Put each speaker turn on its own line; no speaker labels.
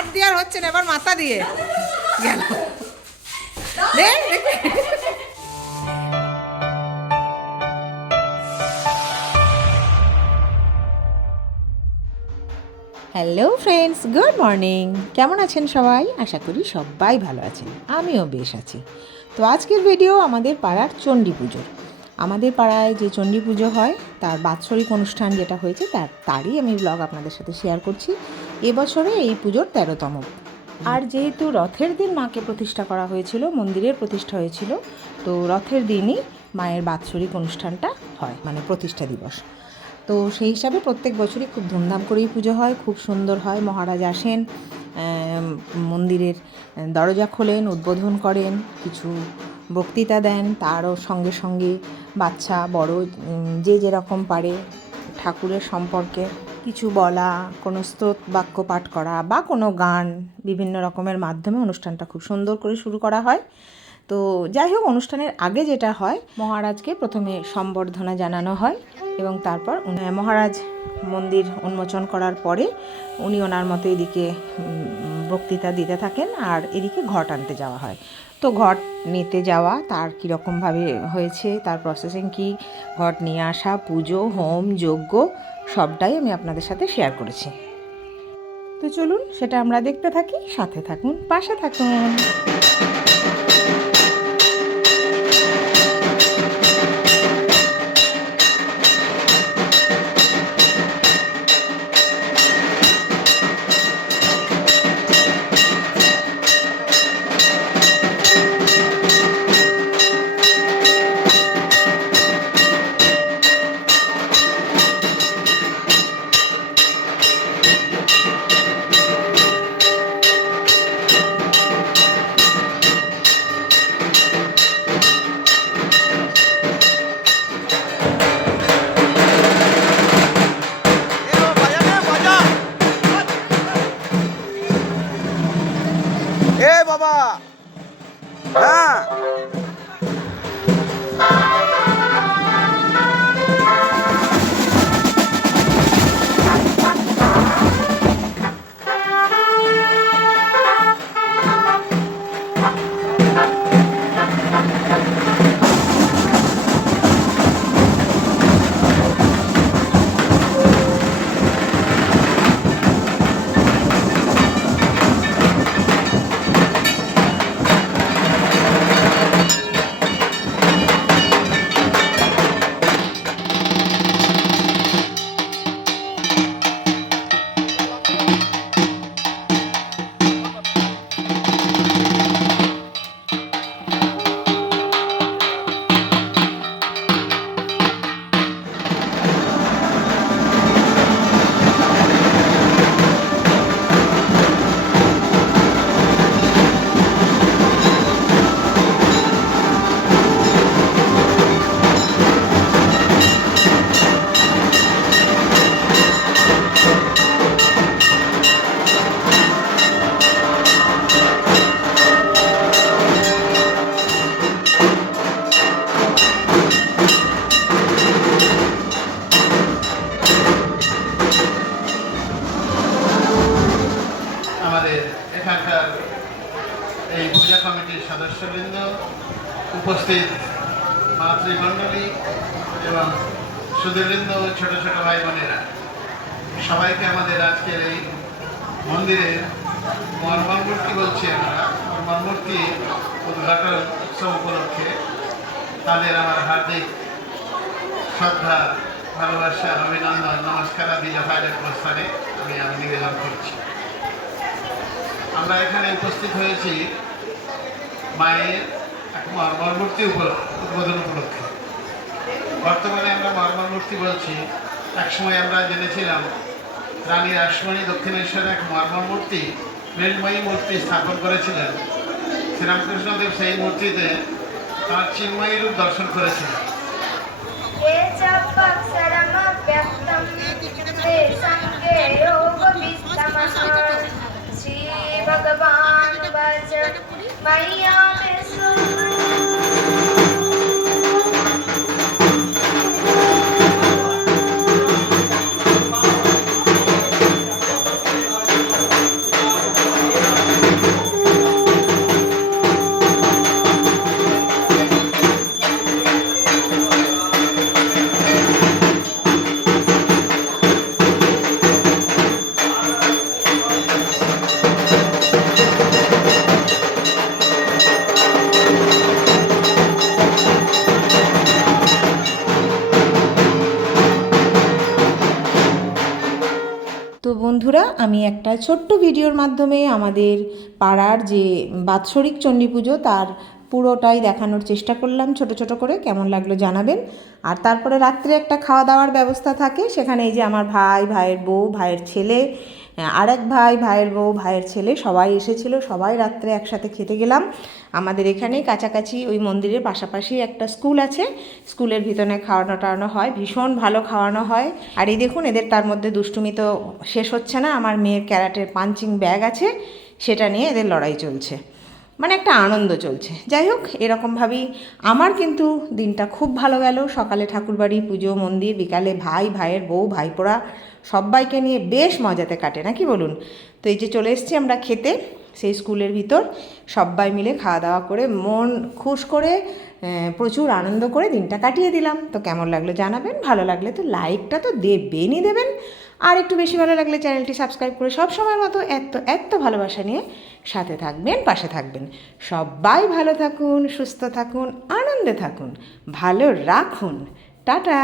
হাত দিয়ে আর হচ্ছে না, এবার মাথা দিয়ে। গেল। হ্যালো ফ্রেন্ডস গুড মর্নিং কেমন আছেন সবাই? আশা করি সবাই ভালো আছেন। আমিও বেশ আছি। তো আজকের ভিডিও আমাদের পাড়ার চণ্ডী পুজোর। আমাদের পাড়ায় যে চণ্ডী পুজো হয়, তার বাৎসরিক অনুষ্ঠান যেটা হয়েছে, তার তারই আমি ব্লগ আপনাদের সাথে শেয়ার করছি। এবছরে এই পুজোর তেরোতম। আর যেহেতু রথের দিন মাকে প্রতিষ্ঠা করা হয়েছিল মন্দিরের প্রতিষ্ঠা হয়েছিল তো রথের দিনই মায়ের বাৎসরিক অনুষ্ঠানটা হয় মানে প্রতিষ্ঠা দিবস। তো সেই হিসাবে প্রত্যেক বছরই খুব ধুমধাম করেই পুজো হয় খুব সুন্দর হয়। মহারাজ আসেন মন্দিরের দরজা খোলেন উদ্বোধন করেন কিছু বক্তৃতা দেন। তারও সঙ্গে সঙ্গে বাচ্চা বড় যে যেরকম পারে ঠাকুরের সম্পর্কে কিছু বলা, কোনো স্তোত বাক্য পাঠ করা বা কোনো গান, বিভিন্ন রকমের মাধ্যমে অনুষ্ঠানটা খুব সুন্দর করে শুরু করা হয়। তো যাই হোক, অনুষ্ঠানের আগে যেটা হয়, মহারাজকে প্রথমে সম্বর্ধনা জানানো হয় এবং তারপর উনি- মহারাজ মন্দির উন্মোচন করার পরে উনি ওনার মতো এদিকে বক্তৃতা দিতে থাকেন আর এদিকে ঘট আনতে যাওয়া হয়। তো ঘট নিতে যাওয়া, তার কীরকমভাবে হয়েছে, তার প্রসেসিং কি, ঘট নিয়ে আসা, পুজো, হোম, যজ্ঞ, সবটাই আমি আপনাদের সাথে শেয়ার করেছি। তো চলুন সেটা আমরা দেখতে থাকি, সাথে থাকুন, পাশে থাকুন।
এখানকার এই পূজা কমিটির সদস্যবৃন্দ উপস্থিত মাতৃমণ্ডলী এবং সুদীবৃন্দ ছোট ছোট ভাই বোনেরা সবাইকে আমাদের আজকের এই মন্দিরে মর্মমূর্তি বলছি আমরা। মর্মমূর্তি উদ্ঘাটন উৎসব উপলক্ষে তাদের আমার হার্দিক শ্রদ্ধা, ভালোবাসা, অভিনন্দন, নমস্কার, আদি যথাযথ আমি আমি নিবেদন করছি। আমরা এখানে উপস্থিত হয়েছি মায়ের এক মর্মর মূর্তি উদ্বোধন উপলক্ষে। বর্তমানে আমরা মর্মর মূর্তি বলছি। একসময় আমরা জেনেছিলাম রানী রাসমণি দক্ষিণেশ্বরে এক মর্মর মূর্তি মৃন্ময়ী মূর্তি স্থাপন করেছিলেন। শ্রীরামকৃষ্ণদেব সেই মূর্তিতে তার চিন্ময়ী রূপ দর্শন করেছিলেন।
ये ഭഗവാൻ ഭജ മര്യാദ তো
বন্ধুরা আমি একটা ছোট্ট ভিডিওর মাধ্যমে আমাদের পাড়ার যে বাৎসরিক চণ্ডী পুজো তার পুরোটাই দেখানোর চেষ্টা করলাম, ছোট ছোট করে কেমন লাগল জানাবেন। আর তারপরে রাত্রে একটা খাওয়া দাওয়ার ব্যবস্থা থাকে, সেখানে এই যে আমার ভাই, ভাইয়ের বউ, ভাইয়ের ছেলে, আরেক ভাই, ভাইয়ের বউ, ভাইয়ের ছেলে সবাই এসেছিল, সবাই রাত্রে একসাথে খেতে গেলাম। আমাদের এখানেই কাছাকাছি ওই মন্দিরের পাশাপাশি একটা স্কুল আছে, স্কুলের ভিতরে খাওয়ানো টাওয়ানো হয়, ভীষণ ভালো খাওয়ানো হয়। আর এই দেখুন, এদের তার মধ্যে দুষ্টুমি তো শেষ হচ্ছে না, আমার মেয়ের ক্যারাটের পাঞ্চিং ব্যাগ আছে, সেটা নিয়ে এদের লড়াই চলছে। মানে একটা আনন্দ চলছে। যাই হোক এরকমভাবেই আমার কিন্তু দিনটা খুব ভালো গেল। সকালে ঠাকুরবাড়ি, পুজো, মন্দির, বিকালে ভাই, ভাইয়ের বউ ভাইপোড়া সবাইকে নিয়ে বেশ মজাতে কাটে, নাকি বলুন? তো এই যে চলে এসেছি আমরা খেতে, সেই স্কুলের ভিতর। সবাই মিলে খাওয়া দাওয়া করে মন খুশ করে প্রচুর আনন্দ করে দিনটা কাটিয়ে দিলাম। তো কেমন লাগল জানাবেন, ভালো লাগলে তো লাইকটা তো দেবেনই দেবেন। আর একটু বেশি ভালো লাগলে চ্যানেলটি সাবস্ক্রাইব করে সব সময় মতো এত এত ভালোবাসা নিয়ে সাথে থাকবেন, পাশে থাকবেন। সবাই ভালো থাকুন, সুস্থ থাকুন, আনন্দে থাকুন, ভালো রাখুন। টাটা!